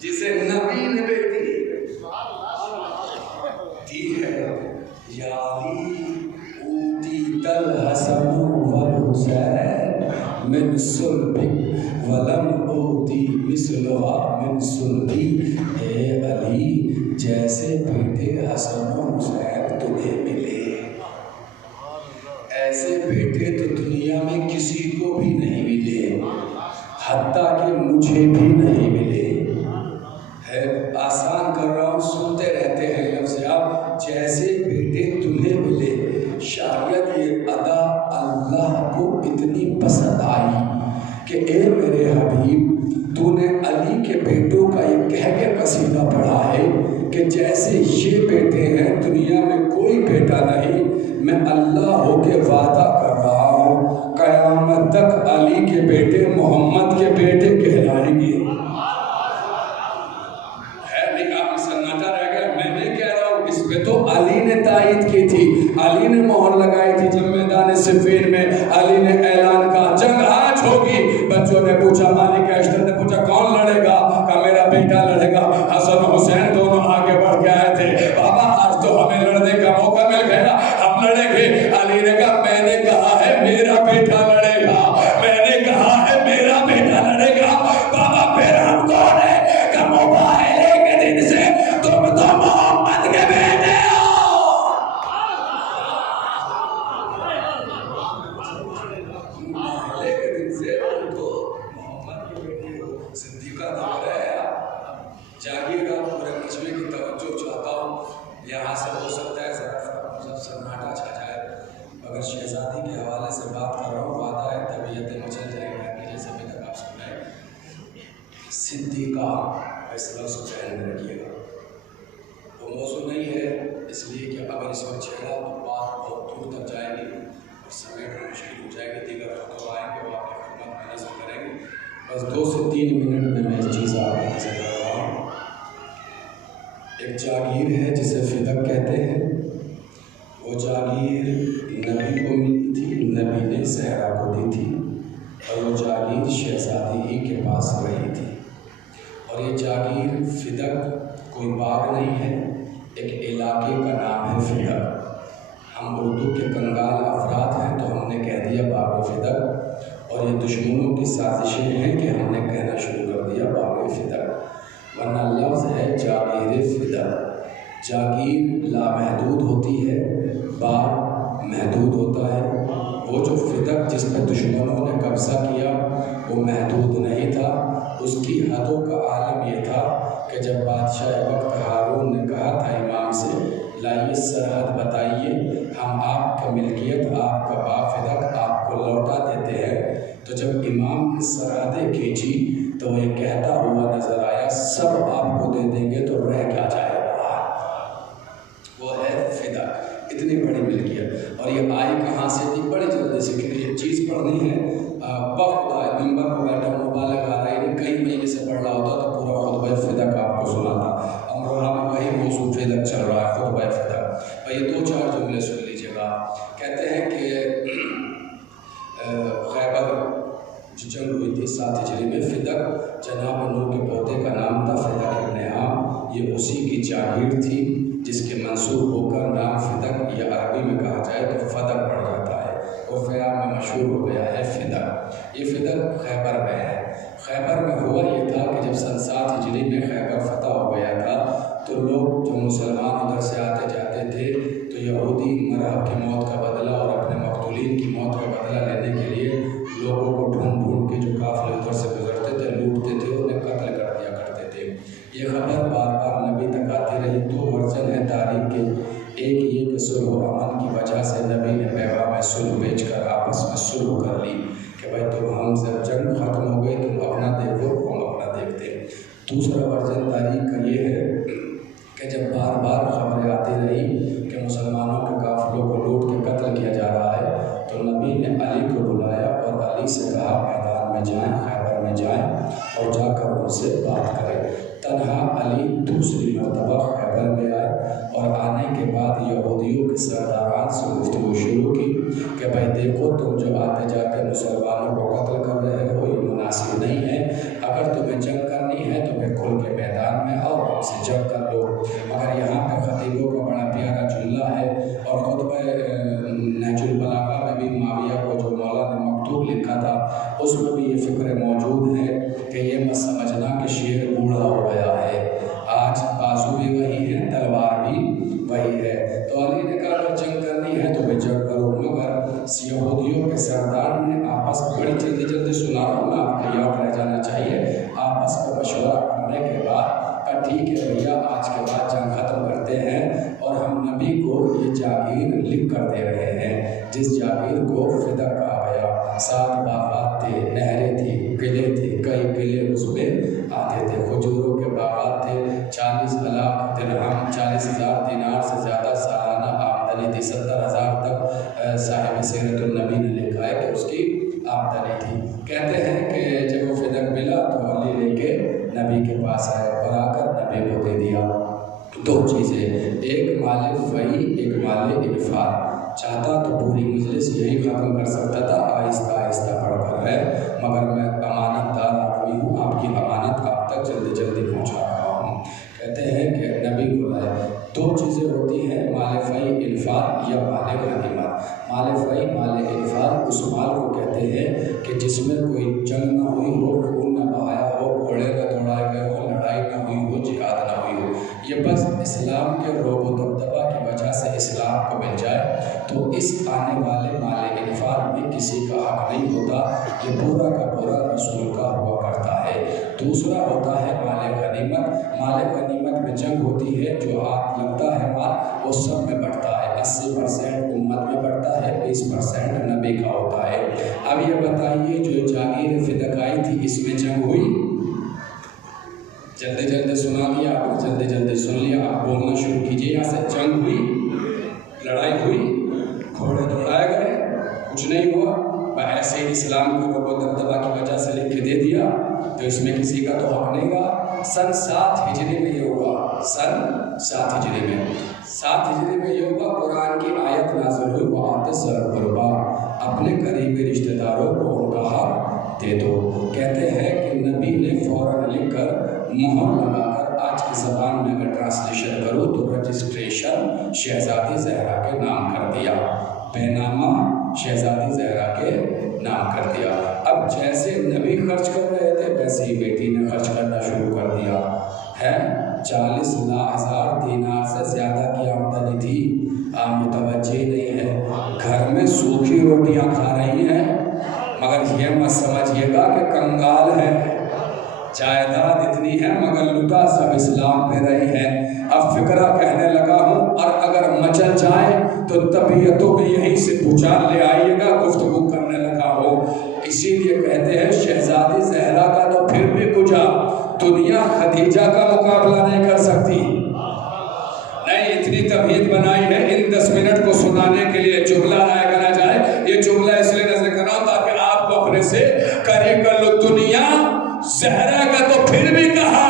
جسے نبی نے بیٹی دی ہے، یا علی اوتیت الحسن والحسین من صلبک ولم اوتی مثلها من صلبی۔ اے علی جیسے بیٹے حسن و حسین تمہیں ملے، ایسے بیٹے تو دنیا میں کسی کو بھی نہیں ملے، حتیٰ کہ مجھے بھی نہیں ملے۔ ہے آسان کر رہا ہوں، سنتے رہتے ہیں لفظ آپ، جیسے بیٹے تمہیں ملے۔ شاید یہ ادا اللہ کو اتنی پسند آئی کہ اے میرے حبیب، تو نے علی کے بیٹوں کا یہ کہہ کے قصیدہ پڑھا ہے کہ جیسے یہ بیٹے ہیں دنیا میں کوئی بیٹا نہیں، میں اللہ ہو کے وعدہ کر رہا ہوں قیامت تک علی کے بیٹے محمد کے بیٹے کہلائیں گے۔ ہے نہیں، آپ سناٹا رہ گیا، میں نہیں کہہ رہا ہوں، اس پہ تو علی نے تائید کی تھی، علی نے مہر لگائی تھی جب میدان صفین میں علی نے اعلان کہا جنگ آج ہوگی۔ بچوں نے پوچھا، مالک اشتر نے پوچھا کون لڑے گا؟ کہا میرا بیٹا لڑے گا۔ حسن و حسین دونوں آگے بڑھ کے آئے تھے، بابا آج تو ہمیں لڑنے کا موقع مل گیا، ہم لڑیں گے۔ علی نے کہا میں نے کہا ہے میرا بیٹا لڑے گا، میں نے کہا ہے میرا بیٹا لڑے گا۔ بابا پھر ہم کون ہے کہ مباہلے کے دن سے تم تو محمد کے بیٹے ہو۔ مباہلے کے دن سے تم تو محمد کے بیٹے ہو۔ صدیقہ دور ہے، جاگیر کا پورے مجمع کی توجہ چاہتا ہوں، یہاں سے ہو سکتا ہے ذرا سناٹا چھا جائے، اگر شہزادی کے حوالے سے بات کر رہا ہوں، وعدہ ہے طبیعتیں مچل جائے گی جیسے ابھی تک آپ سن رہے ہیں۔ صدیقہ فیصلہ سے ذہن میں رکھیے گا، وہ موضوع نہیں ہے اس لیے کہ اگر اس وقت چھیڑا تو بات بہت دور تک جائے گی اور سمیٹنا مشکل ہو جائے گی، دیگر خطب آئیں گے وہ آپ کی خدمت میں نظر کریں گے۔ بس 2 سے 3 منٹ میں اس چیز آپ کو نظر کر رہا ہوں۔ ایک جاگیر ہے جسے فدق کہتے ہیں، وہ جاگیر نبی کو ملی تھی، نبی نے زہرا کو دی تھی، اور وہ جاگیر شہزادی ہی کے پاس رہی تھی۔ اور یہ جاگیر فدق کوئی باغ نہیں ہے، ایک علاقے کا نام ہے فدق۔ ہم اردو کے کنگال افراد ہیں تو ہم نے کہہ دیا باغ فدق، اور یہ دشمنوں کی سازشیں ہیں کہ ہم نے کہنا شروع کر دیا باغ فدق، ورنہ لفظ ہے جاگیر فدق۔ جاگیر لامحدود ہوتی ہے، باغ محدود ہوتا ہے۔ وہ جو فدق جس پہ دشمنوں نے قبضہ کیا وہ محدود نہیں تھا، اس کی حدوں کا عالم یہ تھا کہ جب بادشاہ وقت ہارون نے کہا تھا امام سے لائیے سرحد بتائیے، ہم آپ کا ملکیت آپ کا باغ فدق آپ کو لوٹا دیتے ہیں، تو جب امام نے سرحدیں کھینچی تو وہ یہ کہتا ہوا نظر آیا سب آپ کو دے دیں گے تو رہ کیا جائے گا، وہ ہے فدق۔ اتنی بڑی ملکیت، اور یہ آئی کہاں سے تھی؟ بڑی جلدی سے، کیونکہ یہ چیز پڑھنی ہے بخدا ممبر کو بیٹھا مبالغ آ رہی ہے، کئی مہینے سے پڑھ رہا ہوتا تو پورا خطبہ فدق آپ کو سناتا۔ امروہہ میں وہی موضوع فدق چل رہا ہے، خطبہ فدق۔ اور یہ 2-4 جملے سن لیجیے گا۔ کہتے ہیں کہ خیبر جو جنگ ہوئی تھی 7 ہجری میں، فدق جناب نوح کے پوتے کا نام تھا فدق ابن عام، یہ اسی کی جاگیر تھی جس کے منسوب ہو کر نام فدق یا عربی میں کہا جائے تو فدق پڑ جاتا ہے، اور فیام میں مشہور ہو گیا ہے فدق۔ یہ فدق خیبر میں ہے۔ خیبر میں ہوا یہ تھا کہ جب سن 7 ہجری میں خیبر فتح ہو گیا تھا تو لوگ جو مسلمان ادھر سے آتے جاتے تھے تو یہودی مرحب کی موت کا بدلہ اور اپنے مقتولین کی موت کا بدلہ لینے کے لیے لوگوں کو ڈھونڈ کے جو قافلے ادھر سے گزرتے تھے لوٹتے تھے، انہیں قتل کر دیا کرتے تھے۔ یہ خبر بار بار نبی تک آتی رہی۔ 2 ورژن ہے تاریخ کے، ایک یہ کہ صلح و امن کی وجہ سے نبی نے پیغام صلح بھیج کر آپس میں صلح کر لی کہ بھائی تم ہم سے جنگ ختم ہو گئی، تم اپنا دیکھو ہم اپنا دیکھتے ہیں۔ دوسرا ورژن تاریخ کا یہ ہے کہ جب بار بار خبریں آتی رہی کہ مسلمانوں کے قافلوں کو لوٹ کے قتل کیا جا رہا ہے تو نبی نے علی کو بلایا اور علی سے کہا میدان میں جائیں، خیبر میں جائیں اور جا کر ان سے بات کریں۔ تنہا علی دوسری مرتبہ خیبر میں آئے اور آنے کے بعد یہودیوں کے سرداران سے گفتگو شروع کی کہ بھائی دیکھو تم جو آتے جاتے مسلمانوں کو قتل کر رہے ہو یہ مناسب نہیں ہے، اگر تمہیں جنگ کرنی ہے تو پھر کھل کے میدان ان سے جنگ کر لو۔ مگر یہاں پہ خطیبوں کا بڑا پیارا جملہ ہے، اور خطبہ نہج البلاغہ میں بھی معاویہ کو جو مولا نے مکتوب لکھا تھا اس میں بھی یہ فکر موجود ہے کہ یہ مت سمجھنا کہ شیر بوڑھا ہو گیا ہے، آج بازو بھی وہی ہے، تلوار بھی وہی ہے۔ تو علی نے کہا اگر جنگ کرنی ہے تو بھی جنگ کرو، مگر یہودیوں کے سردار نے آپس میں بڑی جلدی سنا رہا ہوں، آپ کو یاد رہ جانا چاہیے، آپس میں مشورہ کرنے کے بعد ٹھیک ہے بھیا آج کے بعد جنگ ختم کرتے ہیں، اور ہم نبی کو یہ جاگیر لکھ کر دے رہے ہیں، جس جاگیر کو فدق کہا گیا۔ 7 باغات تھے، نہریں تھی، قلعے تھے، کئی قلعے اس میں آتے تھے، کھجوروں کے باغات تھے، 40,00,000 درہم 40,000 دینار سے زیادہ سالانہ آمدنی تھی، 70,000 تک صاحب سیرت النبی نے لکھا ہے کہ اس کی آمدنی تھی۔ کہتے ہیں کہ جب وہ فدق ملا تو علی لے کے نبی کے پاس آئے اور آ کر نبی کو دے دیا۔ 2 چیزیں، ایک مال فہی، ایک مال انفاق۔ چاہتا تو پوری مجلس یہی ختم کر سکتا تھا آہستہ آہستہ پڑھ کر ہے، مگر میں امانت دار آدمی ہوں، آپ کی امانت آپ تک جلدی پہنچا رہا ہوں۔ کہتے ہیں کہ نبی کو لائے 2 چیزیں ہوتی ہیں، مال فہی انفاق یا مال غنیمت۔ مال فہی مال انفاق اس مال کو کہتے ہیں کہ جس میں کوئی جنگ نہ ہوئی ہو، خون نہ بہایا ہو، گھوڑے نہ دوڑائے گئے ہو، لڑائی نہ ہوئی ہو، جہاد نہ ہوئی ہو، یہ بس اسلام کے رعب و دبدبہ کی وجہ سے اسلام کو مل جائے تو اس آنے والے مال انفاق میں کسی کا حق نہیں ہوتا، یہ پورا کا پورا رسول کا ہوا کرتا ہے۔ دوسرا ہوتا ہے مال غنیمت۔ مال غنیمت میں جنگ ہوتی ہے، جو ہاتھ لگتا ہے مال وہ سب میں بڑھتا ہے، 80% امت میں بڑھتا ہے، 20% نبی کا ہوتا ہے۔ اب یہ بتائیے جو جاگیر فدق آئی تھی اس میں جنگ ہوئی؟ جلدی سنا لیا آپ نے، جلدی سن لیا، آپ بولنا شروع کیجئے یہاں سے۔ جنگ ہوئی، لڑائی ہوئی، گھوڑے دوڑائے گئے، کچھ نہیں ہوا، ایسے ہی اسلام کو رعب و دبدبہ کی وجہ سے لکھ کے دے دیا تو اس میں کسی کا تو حق نہیں گا۔ سن 7 ہجری میں یہ ہوا، سن 7 ہجری میں 7 ہجری میں یہ ہوا، قرآن کی آیت نازل ہوئی، وَآتِ ذِی القربیٰ، اپنے قریبی رشتہ داروں کو ان کا حق دے دو۔ کہتے ہیں کہ نبی نے فوراً لکھ کر مہر لگا کر، آج کی زبان میں اگر ٹرانسلیشن کروں تو رجسٹریشن شہزادی زہرا کے نام کر دیا، بے نامہ شہزادی زہرا کے نام کر دیا۔ اب جیسے نبی خرچ کر رہے تھے ویسے ہی بیٹی نے خرچ کرنا شروع کر دیا ہے۔ 40,00,000 دینار سے زیادہ کی آمدنی تھی، آپ متوجہ نہیں ہے، گھر میں سوکھی روٹیاں کھا رہی ہیں، مگر یہ مت سمجھیے گا کہ کنگال ہے، جائیداد اتنی ہے مگر لٹا سب اسلام پہ رہی ہے۔ اب فکرہ کہنے لگا ہوں، اور اگر مچل جائے تو طبیعتوں میں یہیں سے بھوچال لے آئیے گا، گفتگو کرنے لگا ہو۔ اسی لیے کہتے ہیں شہزادی زہرا کا تو پھر بھی کچھ، دنیا خدیجہ کا مقابلہ نہیں کر سکتی، نہیں اتنی طبیعت بنائی ہے۔ ان 10 منٹ کو سنانے کے لیے جملہ لائے کرا جائے، یہ جملہ اس لیے نظر کرنا ہوں تاکہ آپ کو اپنے سے قریب کر لو۔ دنیا زہرا کا تو پھر بھی کہا،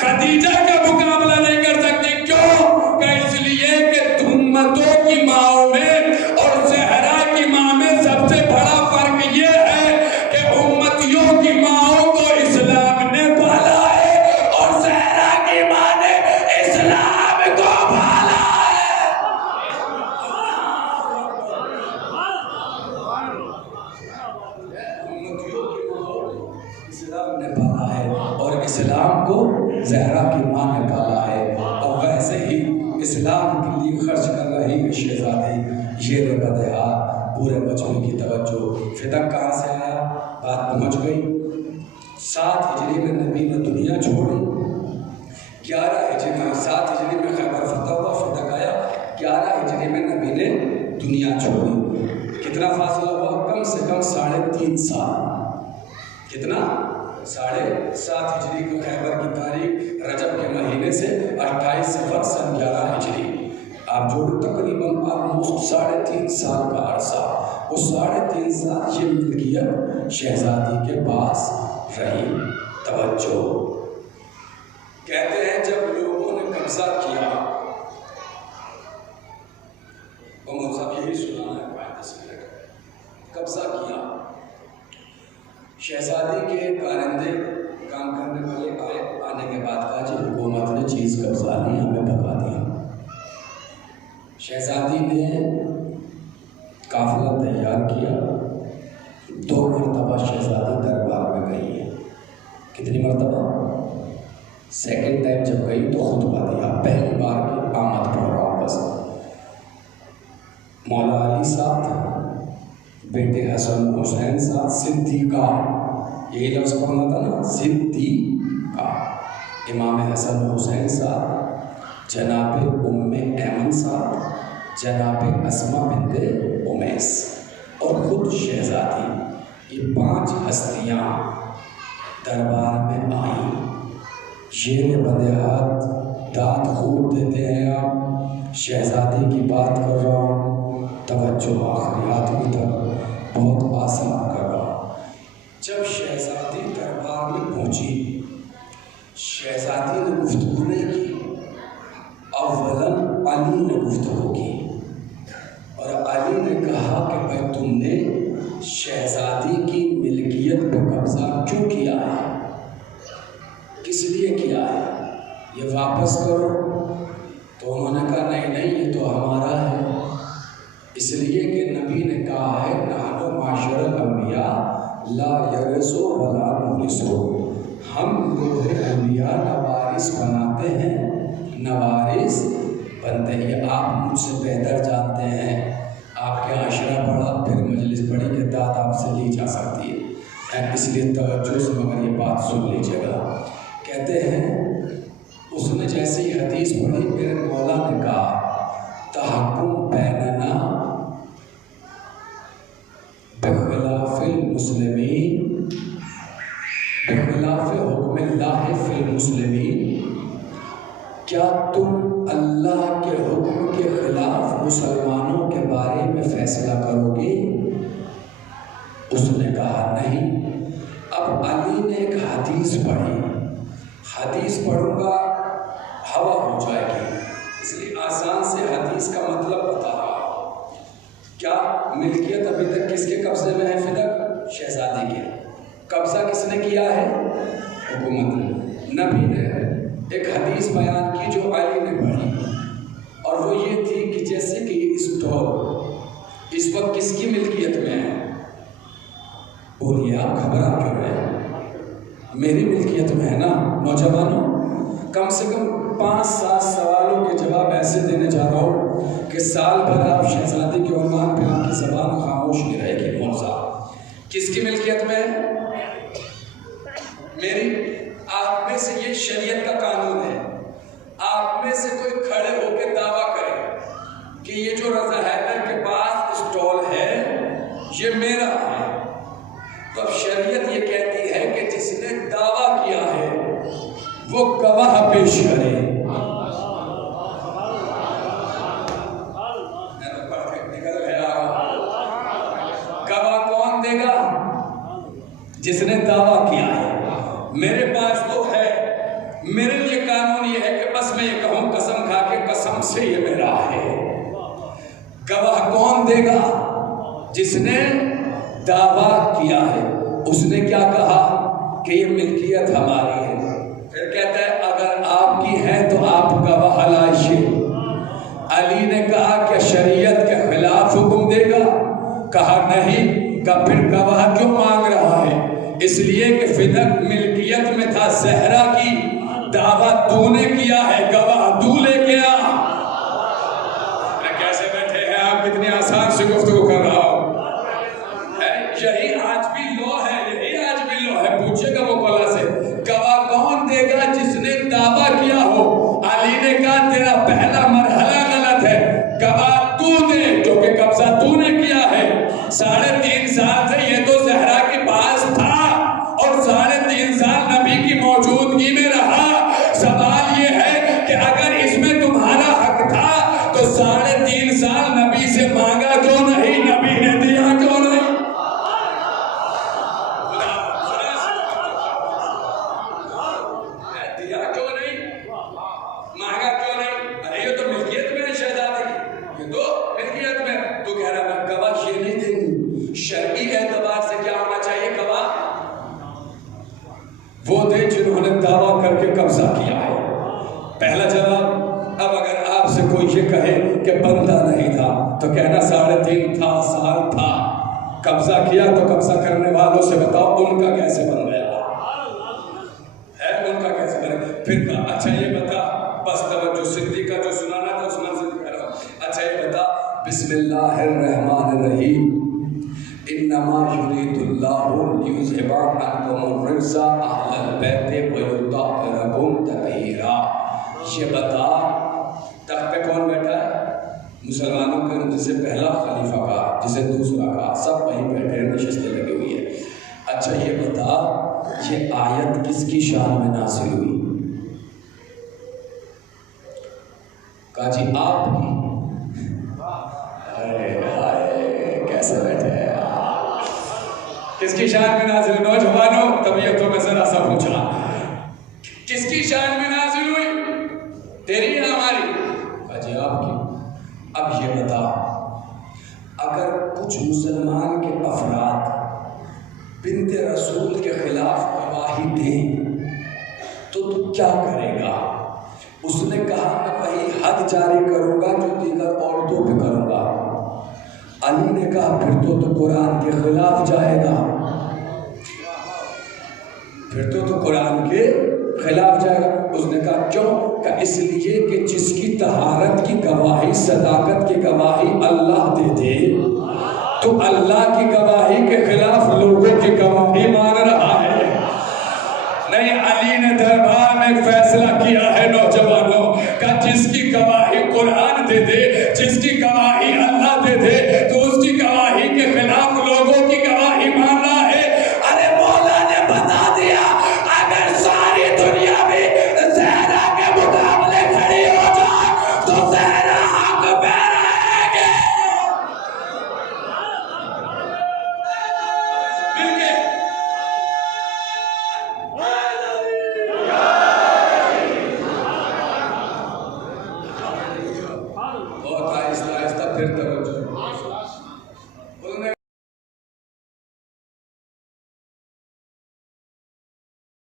خدیجہ کا مقابلہ نہیں کر سکتی، کیوں؟ کہ اس لیے کہ امتوں کی ماں میں اور زہرا کی ماں میں سب سے بڑا فرق یہ ہے کہ امتیوں کی ماں کو اسلام نے پالا ہے اور زہرا کی ماں نے اسلام کو پالا ہے۔ امتیوں کی ماں اسلام نے پالا ہے اور اسلام کو زہرا کی ماں نے پالا ہے، اور ویسے ہی اسلام کے لیے خرچ کر رہی ہے شہزادی۔ یہ بدحا پورے مجمع کی توجہ، فدق کہاں سے آیا؟ بات پہنچ گئی 7 ہجری میں نبی نے دنیا چھوڑی، 11 ہجری میں 7 ہجری میں خیبر فتح ہوا، فدق آیا، 11 ہجری میں نبی نے دنیا چھوڑی۔ کتنا فاصلہ ہوا؟ کم سے کم 3.5 سال۔ کتنا؟ 7.5 ہجری کو خیبر کی تاریخ رجب کے مہینے سے 28 صفر سن 11 ہجری، آپ جوڑ تقریباً آلموسٹ 3.5 سال کا عرصہ، وہ 3.5 سال یہ ملکیت شہزادی کے پاس رہی۔ توجہ، کہتے ہیں جب لوگوں نے قبضہ کیا، عمر صاحب یہی سنانا ہے 10 منٹ، قبضہ کیا، شہزادی کے کارندے کام کرنے والے آنے کے بعد کہا جی حکومت نے چیز قبضہ لی، ہمیں بھگا دیا۔ شہزادی نے قافلہ تیار کیا، 2 مرتبہ شہزادی دربار میں گئی ہے۔ کتنی مرتبہ؟ سیکنڈ ٹائم جب گئی تو خطبہ دیا، پہلی بار کی آمد پڑھ رہا ہوں بس۔ مولا علی ساتھ، بیٹے حسن حسین ساتھ، صدیقہ، یہی لفظ پڑھنا تھا نا، صدیقہ، امام حسن حسین ساتھ، جناب ام ایمن ساتھ، جناب اسما بنت امیس اور خود شہزادی، یہ 5 ہستیاں دربار میں آئیں۔ شیر بندے ہاتھ دانت خوب دیتے ہیں آپ، شہزادی کی بات کر رہا ہوں، توجہ آخریات کی طرف بہت آسان کر رہا ہوں۔ جب شہزادی دربار میں پہنچی، شہزادی نے گفتگو نہیں کی، اولاً علی نے گفتگو کی، اور علی نے کہا کہ بھائی تم نے شہزادی کی ملکیت پہ قبضہ کیوں کیا ہے؟ کس لیے کیا ہے؟ یہ واپس کرو۔ تو انہوں نے کہا نہیں یہ تو ہمارا ہے، اس لیے کہ نبی نے کہا ہے نحن معاشر الانبیاء لا یرثو ولا نورثو، ہم لوگ انبیاء نوارث بناتے ہیں، نوارث بنتے ہیں۔ یہ آپ مجھ سے بہتر جانتے ہیں، آپ کے عشرہ پڑھا پھر مجلس پڑھی کہ داد آپ سے لی جا سکتی ہے، اس لیے توجہ سے مگر یہ بات سن لیجیے گا۔ کہتے ہیں اس نے جیسی حدیث پڑھی، میرے مولا نے کہا تحکم بیننا بخلاف المسلمین، بخلاف حکم اللہ فی المسلمین، کیا تم اللہ کے حکم کے خلاف مسلمانوں کے بارے میں فیصلہ کرو گے؟ اس نے کہا نہیں۔ اب علی نے ایک حدیث پڑھی، حدیث پڑھوں گا ہوا ہو جائے گی، اس لیے آسان سے حدیث کا مطلب بتا رہا ہوں۔ کیا ملکیت ابھی تک کس کے قبضے میں ہے؟ فدق شہزادی کے۔ قبضہ کس نے کیا ہے؟ حکومت نے۔ نبی نے ایک حدیث بیان کی جو علی نے پڑھی، اور وہ یہ تھی کہ جیسے کہ یہ اسٹور اس وقت کس کی ملکیت میں ہے؟ بولیے آپ گھبرا کیوں رہے ہیں؟ میری ملکیت میں ہے نا۔ نوجوانوں کم سے کم 5-7 سوالوں کے جواب ایسے دینے جا رہا ہوں کہ سال بھر آپ شہزادی کے عنوان پہ آپ کی زبان خاموش نہیں رہے گی۔ مرزا کس کی ملکیت میں ہے؟ میری۔ آپ میں سے یہ شریعت کا قانون ہے، آپ میں سے کوئی کھڑے ہو کے دعویٰ کرے کہ یہ جو رضا حیدر کے پاس اسٹال ہے یہ میرا ہے، تو اب شریعت یہ کہتی ہے کہ جس نے دعویٰ کیا ہے وہ گواہ پیش کرے۔ نکل گیا۔ گواہ کون دے گا؟ جس نے دعویٰ کیا ہے۔ میرے پاس تو ہے، میرے لیے قانون یہ ہے کہ بس میں یہ کہوں قسم کھا کے قسم سے یہ میرا ہے۔ گواہ کون دے گا؟ جس نے دعویٰ کیا ہے۔ اس نے کیا کہا کہ یہ ملکیت ہماری ہے۔ پھر کہتا ہے اگر آپ کی ہے تو آپ گواہ لائیے۔ علی نے کہا کہ شریعت کے خلاف حکم دے گا؟ کہا نہیں۔ کہ پھر گواہ کیوں مانگ رہا ہے؟ اس لیے کہ فدق ملکیت میں تھا زہرا کی، دعویٰ تو نے کیا ہے، گواہ تو لے کے آ۔ کیسے بیٹھے ہیں آپ؟ کتنی آسان سے گفتگو کر رہا ہوں۔ یہی آج بھی لو ہے، یہی آج بھی لو ہے۔ پوچھے گا وہ مولا سے گواہ کون دے گا؟ جس نے دعویٰ کیا ہو۔ علی نے کہا تیرا پہلا مرحلہ غلط ہے، گواہ تو دے کیونکہ قبضہ تو نے کیا ہے۔ 3.5 سال سے یہ تو زہرا کے پاس تھا اور 3.5 سال نبی کی موجودگی میں رہا۔ سوال یہ ہے کہ اگر اس میں تمہارا حق تھا تو 3.5 سال نبی سے مانگا کیوں نہیں؟ وہ تھے جنہوں نے دعویٰ کر کے قبضہ کیا ہے. پہلا جواب، اب اگر آپ سے کوئی یہ کہے کہ بندہ نہیں تھا تو کہنا 3.5 سال تھا. قبضہ کیا تو قبضہ کرنے والوں سے بتاؤ ان کا کیسے بن گیا ہے، ان کا کیسے بن گیا. پھر کہا اچھا یہ بتا، بس توجہ، صدیق کا جو سنانا تھا عثمان سے کہہ رہا ہوں. اچھا یہ بتا، بسم اللہ الرحمن الرحیم، انما یرید اللہ لیذھب عنکم الرجس اہل البیت ویطہرکم تطہیرا. یہ بتا تخت پہ کون بیٹھا ہے؟ مسلمانوں کا جسے پہلا خلیفہ کہا، جسے دوسرا کہا، سب وہیں بیٹھے ہیں، نشستیں لگی ہوئی ہے. اچھا یہ بتا، یہ آیت کس کی شان میں نازل ہوئی؟ کہا جی آپ کی. کیسے بیٹھے ہیں؟ کس کی شان میں نازل ہوئی؟ نوجوانوں طبیعتوں میں ذرا سا پوچھا، کس کی شان میں نازل ہوئی؟ تیری یا ہماری؟ کہا جی آپ کی. اب یہ بتا، اگر کچھ مسلمان کے افراد بنت رسول کے خلاف گواہی دیں تو کیا کرے گا؟ اس نے کہا میں وہی حد جاری کروں گا جو دیگر عورتوں پہ کروں گا. علی نے کہا پھر تو قرآن کے خلاف جائے گا، پھر تو قرآن کے خلاف جائے گا. اس نے کہا کیوں؟ کہ اس لیے کہ جس کی طہارت کی گواہی، صداقت کی گواہی اللہ دے دے تو اللہ کی گواہی کے خلاف لوگوں کی گواہی مان رہا ہے. نہیں، علی نے دربار میں ایک فیصلہ کیا ہے نوجوانوں کا، جس کی گواہی قرآن دے دے، جس کی گواہی اللہ دے دے تو اس کی گواہی کے خلاف لوگوں کی گواہی ماننا ہے. ارے مولا نے بتا دیا اگر ساری دنیا بھی زہرا کے مقابلے کھڑی ہو جائے تو زہرا حق پہ رہے گے. بہت آہستہ آہستہ پھر توجہ.